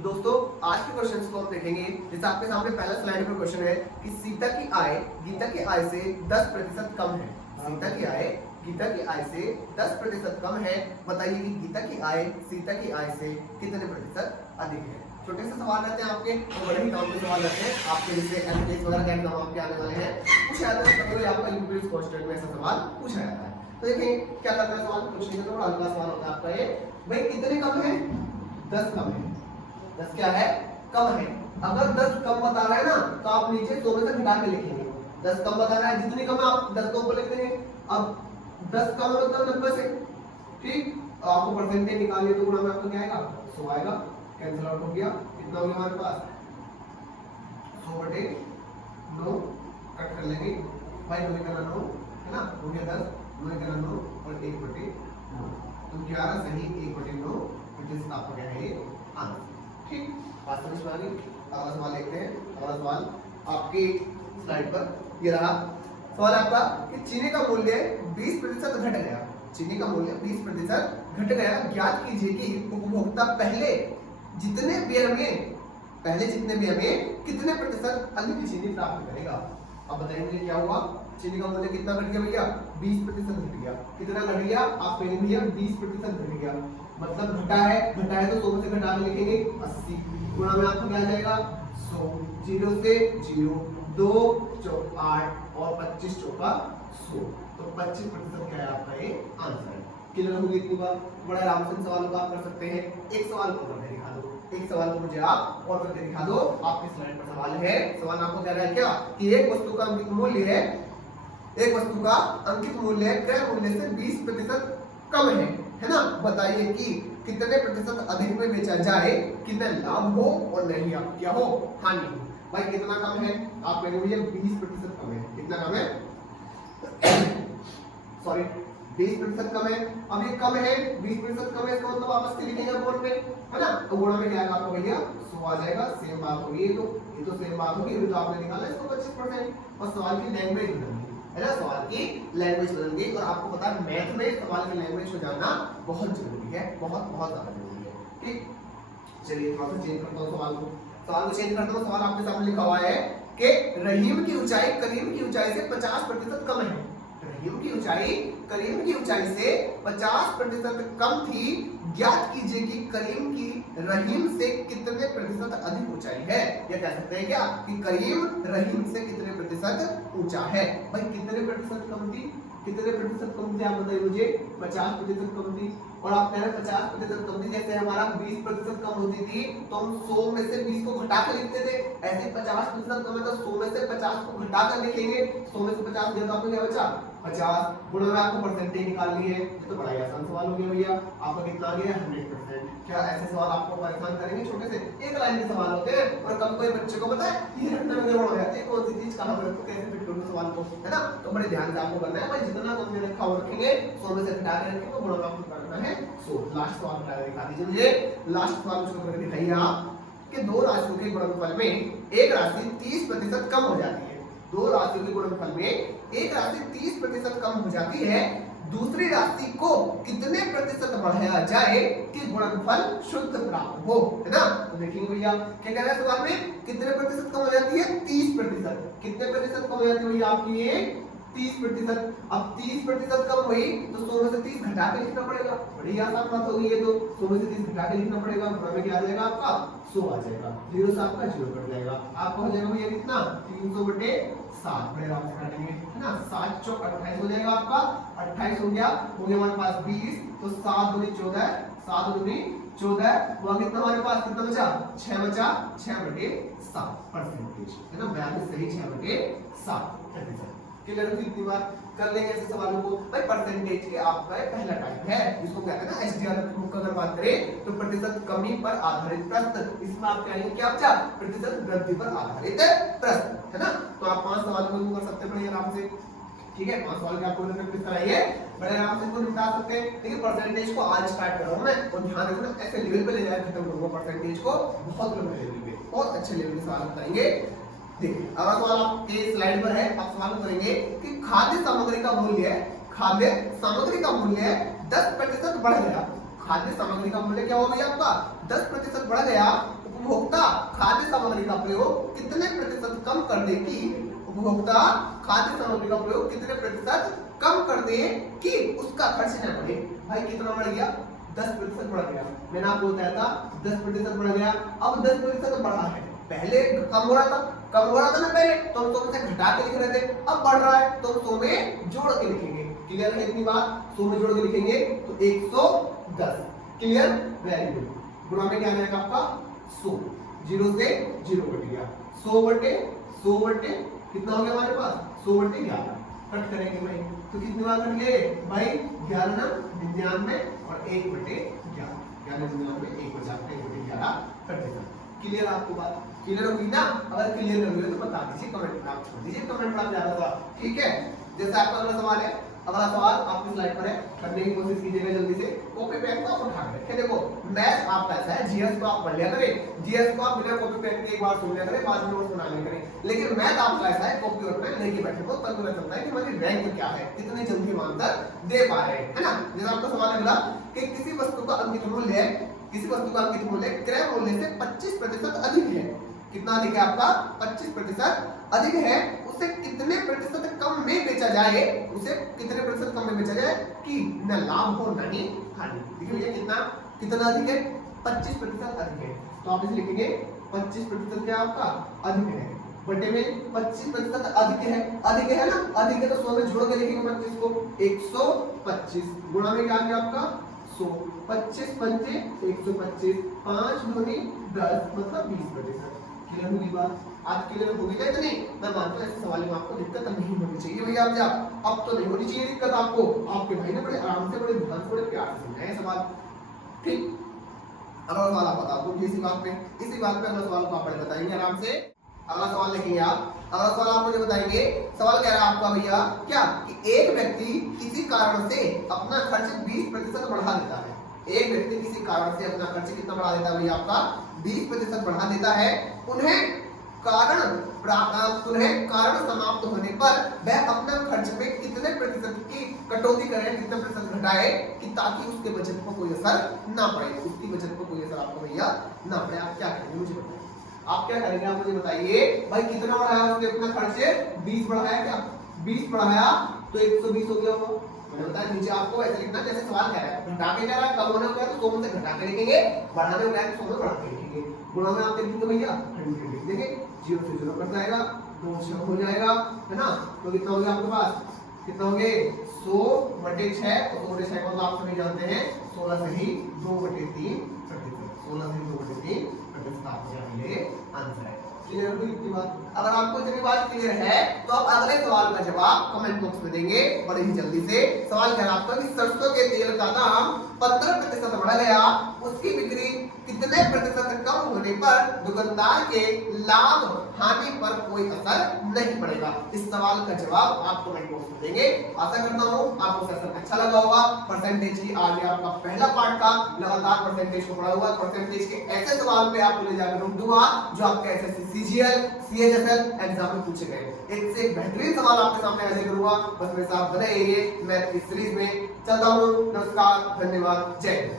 तो दोस्तों आज के क्वेश्चंस को हम देखेंगे। जैसे आपके सामने पहला स्लाइड पर क्वेश्चन है कि सीता की आय गीता की आय से 10% कम है। सीता की आय गीता की आय से 10% कम है। बताइए कि गीता की आय सीता की आय से कितने प्रतिशत अधिक है। छोटे से सवाल रहते हैं आपके, तो बड़े ही काम के सवाल रहते हैं आपके, जैसे एमपीएस वगैरह का एग्जाम आपके आने वाले हैं। पूछा जाता है कभी आपका यूपीएस क्वेश्चन में ऐसा सवाल पूछा जाता है। तो देखिए क्या करना है, सवाल पूछने का थोड़ा हल्का सवाल होता है आपका ये। भाई कितने कम है? 10 कम है। 10 क्या है? कम है। अगर 10 कम बता रहा है ना तो आप नीचे 100 में से घटा के लिखेंगे। 10 कम बता रहा है, जितनी कम है आप 10 को ऊपर लिख देंगे। अब 10 कम मतलब 90 से, ठीक। आपको परसेंटेज निकालनी तो गुणा में आपको क्या आएगा? 100 आएगा। कैंसिल आउट हो गया। कितना हो गया हमारे पास? 100/9 कट कर लेंगे। भाई 9 का 9 है ना, हो गया 10, 9 का 9 और 1/9 तो 11 सही 1/9 जिसका आपको क्या है ये आंसर। ठीक, बात समझ में आ गई। अगला सवाल देखते हैं। अगला सवाल आपकी स्लाइड पर ये रहा। सवाल आपका कि चीनी का मूल्य 20% घट गया। चीनी का मूल्य 20% घट गया। ज्ञात कीजिए कि उपभोक्ता पहले जितने व्यय में कितने प्रतिशत अधिक चीनी प्राप्त करेगा। अब बताएंगे क्या हुआ। चीनी का मूल्य कितना घट गया भैया? 20% घट गया। कितना घट गया? आप कहेंगे भैया 20% घट गया, मतलब घटा है तो 100 में से घटा के लिखेंगे 80। गुणा में आपको क्या आ जाएगा? 100। 0 से 0, 2 चौक 8 और 25 चौका 100, तो 25% क्या है आपका ये आंसर है। क्लियर होगी इतनी बात? बड़ा आराम से सवालों का आप कर सकते हैं। एक सवाल को करके दिखा दो, एक सवाल को मुझे आप और करके दिखा दो। आपकी स्लाइड पर सवाल है। सवाल आपको कह रहा है क्या कि एक वस्तु का अंकित मूल्य है, एक वस्तु का अंकित मूल्य क्रय मूल्य से 20% कम है ना। बताइए कि कितने प्रतिशत अधिक में बेचा जाए, कितना लाभ हो और नहीं आप क्या हो हानि हो। भाई कितना कम है? आप कहेंगे भैया 20% कम है। कितना कम है? सॉरी 20% कम है। अब ये कम है, 20% कम है, इसका मतलब वापस से लिखेंगे बोर्ड पे, है ना। तो गुणा में क्या आएगा आपको भैया? 100 आ जाएगा। सेम बात होगी, ये तो सेम बात होगी। ये तो आपने निकाला इसको 25%। और सवाल की लैंग्वेज बदल गई, है ना। सवाल की लैंग्वेज बदल गई। और आपको पता है मैथ में सवाल की लैंग्वेज को जानना बहुत जरूरी है, बहुत बहुत ज्यादा जरूरी है। ठीक, चलिए थोड़ा सा चेंज करता हूँ सवाल को चेंज करता हूँ। सवाल आपके सामने लिखा हुआ है कि रहीम की ऊंचाई करीम की ऊंचाई से 50% कम है। रहीम की ऊंचाई करीम की ऊंचाई से 50% कम थी। ज्ञात कीजिए कि करीम की रहीम से कितने प्रतिशत अधिक ऊंचाई है। ये कह सकते हैं क्या कि करीम रहीम से कितने प्रतिशत ऊंचा है। भाई कितने प्रतिशत कम थी? कितने प्रतिशत कम थी आप बताइए मुझे? 50% कम थी। और आप कह रहे 50% कम थी, जैसे हमारा 20% कम होती थी तो हम 100 में से 20 को घटा कर लिखते थे। ऐसे 50% कम है तो 100 में से 50 को घटा कर लिखेंगे। 100 में से 50 गया तो आपको क्या बचा? 50। गुणा में आपको परसेंटेज निकालनी है। ये तो बड़ा ही आसान सवाल हो गया भैया। आपका कितना आ गया? 100%। क्या ऐसे सवाल आपको परेशान करेंगे? छोटे से एक लाइन के सवाल होते हैं और कब कोई बच्चे को पता है ये रटने में गड़बड़ हो जाती है, कौन सी चीज कहां पर रखो, कैसे फिट करो सवाल को, है ना। तो बड़े ध्यान से आपको करना है। भाई जितना कम में रखा हो रखेंगे, 100 में से घटा के रखेंगे तो गुणा में आपको करना है 100। लास्ट सवाल उठा के दिखा दीजिए मुझे। लास्ट सवाल उसको करके दिखाइए आप कि दो राशियों के गुणनफल में एक राशि 30% कम हो जाती है। दो राशियों के गुणनफल में एक राशि 30% कम हो जाती है। दूसरी राशि को कितने प्रतिशत बढ़ाया जाए कि गुणनफल शुद्ध प्राप्त हो, है ना। तो देखेंगे भैया क्या कह रहा है सवाल में, कितने प्रतिशत कम हो जाती है? 30%। कितने प्रतिशत कम हो जाती है भैया आपकी ये? 30%। अब 30% कम हुई तो 100 में से 30 घटा के लिखना पड़ेगा। बड़ी आसान बात होगी ये तो। 100 में से 30 घटा के लिखना पड़ेगा। गुणा में क्या आ जाएगा आपका? 100 आ जाएगा। 0 से आपका 0 कट जाएगा। आपका हो जाएगा भैया कितना? 300/7। बड़े आराम से काटेंगे, है ना। 7 चौक 28 हो जाएगा आपका। 28 हो गया हमारे पास 20, तो 7 दूनी 14, 7 दूनी 14। वहां कितना हमारे पास कितना बचा? 6 बचा। 6/7 परसेंटेज, है ना। 42 सही 6/7। क्लियर होगी इतनी बार? कर लेंगे ऐसे सवालों को। भाई परसेंटेज के आपका पहला टाइप है जिसको कहते हैं ना एसडीआरएफ की बुक अगर बात करें तो प्रतिशत कमी पर आधारित प्रश्न। इसमें आप कहेंगे क्या बचा? प्रतिशत वृद्धि पर आधारित प्रश्न, है ना। तो आप 5 सवालों को कर सकते हैं बड़े आराम से। ठीक है, 5 सवाल के आपको प्रैक्टिस कराइए, बड़े आराम से इसको निपटा सकते हैं। देखिए परसेंटेज को आज स्टार्ट कर रहा हूं मैं, और ध्यान रखना ऐसे लेवल पे ले जाकर खत्म करूंगा परसेंटेज को। बहुत लंबे लेवल पे, बहुत अच्छे लेवल के सवाल बताएंगे। देखिए अगला सवाल आपके स्लाइड पर है। आप सवाल करेंगे कि खाद्य सामग्री का मूल्य 10% बढ़ गया। खाद्य सामग्री का मूल्य क्या हो गया आपका? 10% बढ़ गया। प्रयोग कितने प्रतिशत कम कर दे कि उपभोक्ता खाद्य सामग्री का प्रयोग कितने प्रतिशत कम कर दे कि उसका खर्च न बढ़े। भाई कितना बढ़ गया? 10% बढ़ गया। मैंने आपको बताया था 10% बढ़ गया। अब 10% बढ़ा है, पहले कम हो रहा था ना पहले, तो हम 100 में से घटा के लिख रहे थे, अब बढ़ रहा है तो 100 में जोड़ के लिखेंगे। क्लियर है इतनी बात? 100 में जोड़ के लिखेंगे तो 110। क्लियर? Very good. गुणा में क्या आएगा आपका? 100। 0 से 0 कट गया। 100 बटे कितना हो गया हमारे पास? 100 बटे 11 कट करेंगे भाई, तो कितनी बार कट गए भाई? 11 ना 99 और 1 बटे 11, 99 1 बचा 1 बटे 11 कट गया। क्लियर आपको बात? क्लियर होगी ना? अगर क्लियर नहीं हुई तो बता दीजिए, कमेंट में आप छोड़ दीजिए, कमेंट में आप ज्यादा था। ठीक है, जैसे आपका अगला सवाल है, अगला सवाल आपकी स्लाइड पर है, करने की कोशिश कीजिएगा जल्दी से। कॉपी पेन को आप उठा के रखें। देखो मैथ आपका ऐसा है, जीएस को आप पढ़ लिया करें, जीएस को आप बिना कॉपी पेन के एक बार सुन लिया करें, बाद में नोट्स बना लिया करें। लेकिन मैथ आपका ऐसा है, कॉपी और पेन लेके बैठे हो तब पता चलता है कि हमारी रैंक क्या है, कितनी जल्दी हम आंसर दे पा रहे हैं, है ना। जैसे आपका सवाल है कि किसी वस्तु का अंकित मूल्य क्रय मूल्य से 25% अधिक है। कितना अधिक है आपका? 25% अधिक है। उसे कितने प्रतिशत कम में बेचा जाए? उसे कितने प्रतिशत कम में बेचा जाए कि न लाभ हो न ही हानि। देखिए कितना अधिक है? 25% अधिक है। तो आप इसे लिखेंगे 25% क्या आपका अधिक है, बटे में 25% अधिक है ना, अधिक है तो 100 में जोड़ के लिखेंगे 25 को, 125 गुणा में क्या आ गया आपका? 100। 25 पंचे 125, 5 दूनी 10 मतलब 20%। क्लियर होगी बात? आज क्लियर होगी क्या? इतनी मैं मानता हूं ऐसे सवाल में आपको दिक्कत नहीं होनी चाहिए भैया। अब तो नहीं होनी चाहिए दिक्कत आपको। आपके भाई ने बड़े आराम से, बड़े ध्यान से, बड़े प्यार से समझाया सवाल। ठीक, अगला सवाल आप बता दो इसी बात पे अगला सवाल को आप पढ़े बताएंगे आराम से। अगला सवाल लिखेंगे आप। अगला सवाल आप मुझे बताएंगे। सवाल कह रहा है आपका भैया क्या कि एक व्यक्ति किसी कारण से अपना खर्च 20% बढ़ा देता है। एक व्यक्ति किसी कारण से अपना खर्च कितना बढ़ा देता है भैया? आपका 20% बढ़ा देता है। उन्हें कारण समाप्त होने पर वह अपना खर्च में कितने प्रतिशत की कटौती करे, कितने प्रतिशत घटाए कि ताकि उसके बजट पर कोई असर ना पड़े, उसकी बजट पर कोई असर आपको भैया ना पड़े। आप क्या करेंगे मुझे बताइए, आप क्या करेंगे? आप मुझे बताइए भाई कितना बढ़ाया उसने अपना खर्च? 20 बढ़ाया क्या? 20 बढ़ाया तो 120 हो गया होगा। मैंने बताया नीचे आपको ऐसे लिखना जैसे सवाल कह रहा है, घटा के कह रहा है, कम होने को है तो 100 में से घटा के लिखेंगे, बढ़ाने को है तो 100 में बढ़ा के लिखेंगे। गुणा में आप लिखेंगे भैया 100 लिख देंगे, 0 से 0 कट जाएगा, 2 से हो जाएगा, है ना। तो कितना हो गया आपके पास? कितना हो गए? 100 बटे 6, तो 100 बटे 6 को आप सभी जानते हैं 16 से ही 2 बटे 3 प्रतिशत, 16 से 2 बटे 3 प्रतिशत आपका ये आंसर है। क्लियर हुई इतनी बात? अगर आपको इतनी बात क्लियर है तो आप अगले सवाल का जवाब कमेंट बॉक्स में देंगे बड़े ही जल्दी से। सवाल कह रहा आपका कि सरसों के तेल का दाम 15% बढ़ गया, उसकी बिक्री कितने प्रतिशत कम होने पर दुकानदार के लाभ हानि पर कोई असर नहीं पड़ेगा। इस सवाल का जवाब आप कमेंट बॉक्स में देंगे। आशा करता हूँ आपको सेशन अच्छा लगा होगा। परसेंटेज की आज आपका पहला पार्ट था, लगातार परसेंटेज को पढ़ा हुआ। परसेंटेज के ऐसे सवाल पे आपको ले जाकर रोक दूंगा जो आपके एसएससी सीजीएल सीएचएसएल एग्जाम में पूछे गए। एक से बेहतरीन सवाल आपके सामने हाजिर करूंगा। बस मेरे साथ बने रहिए, मैं इस सीरीज में चलता हूँ। नमस्कार, धन्यवाद, जय हिंद।